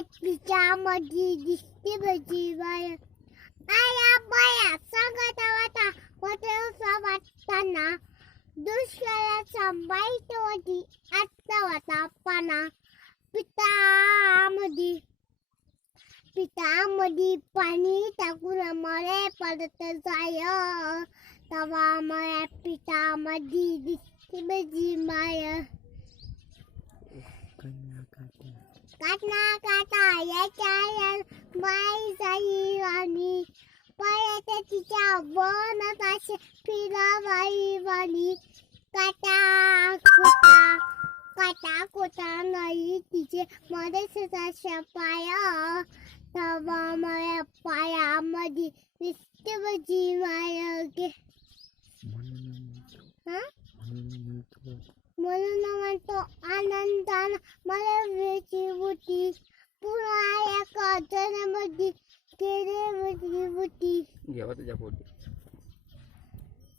तिच्यामध्ये दिसते भजी बाया. आया बाया सांगत होता होता वाटताना दुष्काळाचा वाईट होती आजचा होता पाना. पिठामध्ये पाणी टाकून मळे पडत जाय. तवा मळ्या पिठामध्ये दिसते भजी माय. काटा याच्या बाई जाई राणी परत तिच्या बनत असे फिराबाई वाणी. काटा खोटा नाही तिचे मध्येच अशा पाया. तवा माझ्या पायामध्ये दिसते भजी माया गे. म्हणून म्हणतो आनंदानं मला वेची बुटी पुन्हा एका जन्मदी केले बुटी. घ्यावा तुझ्या पोटी.